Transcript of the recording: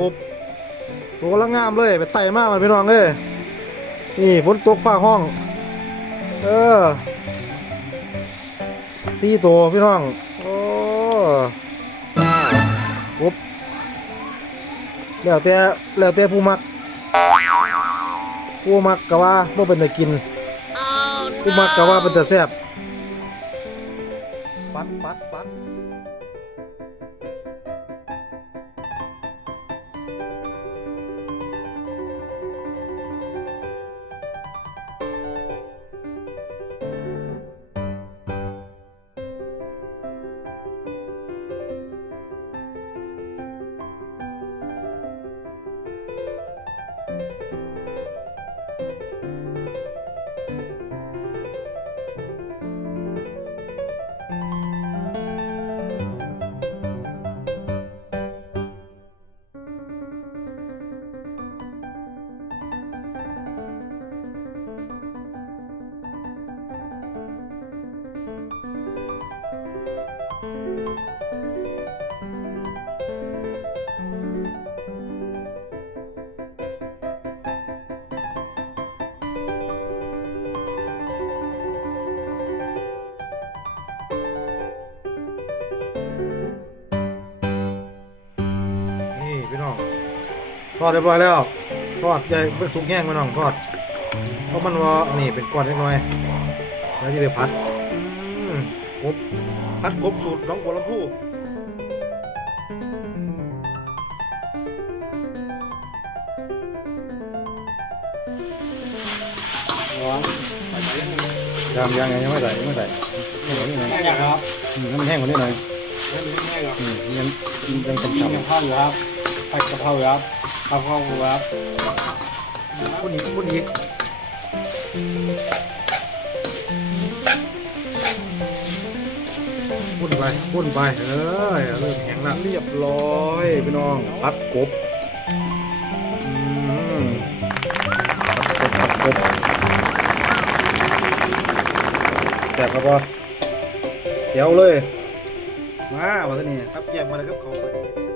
กบตัวกำลังงามเลยไปไต่มากมันพี่น้องเอ้ยนี่ฝนตกฟ้าห้อง เออสี่ตัวพี่น้อง โอ้กบแล้วแต่แล้วแต่ผู้มัก ผู้มักก็ว่าบ่เป็นตะกินผู้มักก็ว่าเป็นตะแซ่บปัดปัดปัด ทอดเรียบร้อยแล้วทอดใหญ่เป็นสุกแห้งพี่น้องทอดเพราะมันว่านี่เป็นก้อนเล็กน้อยแล้วที่ไปพัดอืมกบพัดกบสูตรน้องบัวลำพูยามยังไงยังไม่ใส่ยังไม่ใส่ยังไม่ใส่แห้งครับอืมให้มันแห้งกว่านี้หน่อยแห้งครับอืมยังกินยังเป็นกินฉ่ำกับข้าวอยู่ครับผัดกะเพราอยู่ครับ ข้าวข้าครับคนอีกคนอีกพุ่นไปพุ่นไปเออเริ่มแข็งละเรียบร้อยพี่น้องพัดกบพัดกบพัดกบแซ่ครับพ่อเดี๋ยวเลยมาวันนี้ครับแยกมาแล้วครับเขาพอดี